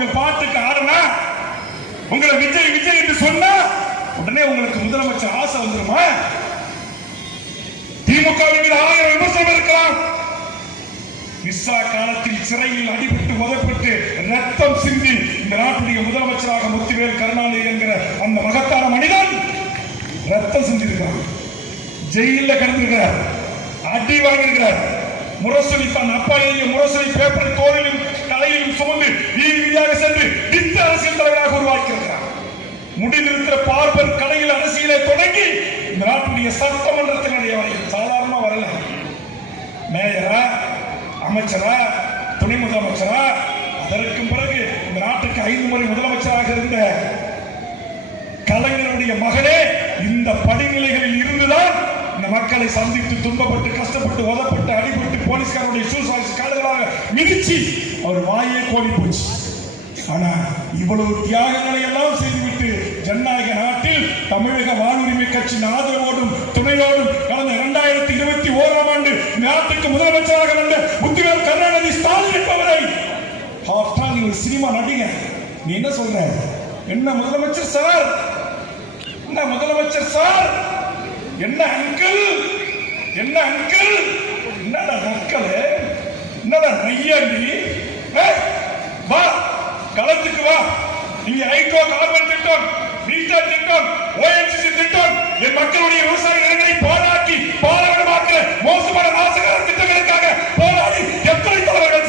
உங்க பாட்டுக்கு ஆடுனா, உங்களை விஜய் விஜய் என்று சொன்னா உடனே உங்களுக்கு முதலமைச்சர் ஆசை வந்துருமா? திமுகவின் மீது 1000 விமர்சனம் இருக்கலாம். விசா காலத்தில் சிறையில் அடிபட்டு உதப்பட்டு ரத்தம் சிந்தி இந்த நாட்டுடைய முதலமைச்சராக முத்துவேல் கருணாநிதி என்கிற அந்த மகத்தான மனிதன் ரத்தம் சிந்திருக்கிறார். ஜெயில கிடந்திருக்கிறார், அடி வாங்கியிருக்கிறார். முரசொலி தன் அப்பா எழுதிய முரசொலி பேப்பர் தோளிலும் தலையிலும் சுமந்து வீதி வீதியாக சென்று வித்த அரசியல் தலைவராக உருவாக்கியிருக்கிறார். முடிந்திருக்கிற பார்பர் கடையில் அரசியலை தொடங்கி இந்த நாட்டுடைய சட்டமன்றத்தினுடைய சாதாரண வரல. மேயரா, அமைச்சரா, துணை முதலமைச்சரா, அதற்கு பிறகு இந்த நாட்டுக்கு 5 முறை முதலமைச்சராக இருந்த கலைஞருடைய மகனே இந்த படிநிலைகளில் இருந்துதான் இந்த மக்களை சந்தித்து துன்பப்பட்டு கஷ்டப்பட்டு உதப்பட்டு அடிபட்டு போலீஸ்காரனுடைய சூசாய்ஸ் காடுகளாக மிதிச்சு அவர் வாயே கோடி போச்சு. ஆனா இவ்வளவு தியாகங்களை எல்லாம் செய்துவிட்டு ஜனநாயக நாட்டில் தமிழக வானுரிமை கட்சியின் ஆதரவோடும் துணையோடும் கடந்த 2021ஆம் ஆண்டு நாட்டுக்கு முதலமைச்சராக வந்த முத்துவேல் கருணாநிதி ஸ்டாலின் என்பவரை ஒரு சினிமா நடிகர். நீ என்ன சொல்ற? என்ன முதலமைச்சர் சார், என்ன முதலமைச்சர் சார், என்ன அங்கிள், என்ன அங்கிள், என்னடா நக்கல், என்னடா நையாண்டி, வா களத்துக்கு வா. நீங்க ஐகோ கார்பன் திட்டம், ரீசார்ஜ் திட்டம், ONGC திட்டம், என் மக்களுடைய விவசாய நிலங்களை பாழாக்கி பாலைவனமாக்க மோசமான நாசகார திட்டங்களுக்காக போராடி எத்தனை தலைவர்கள்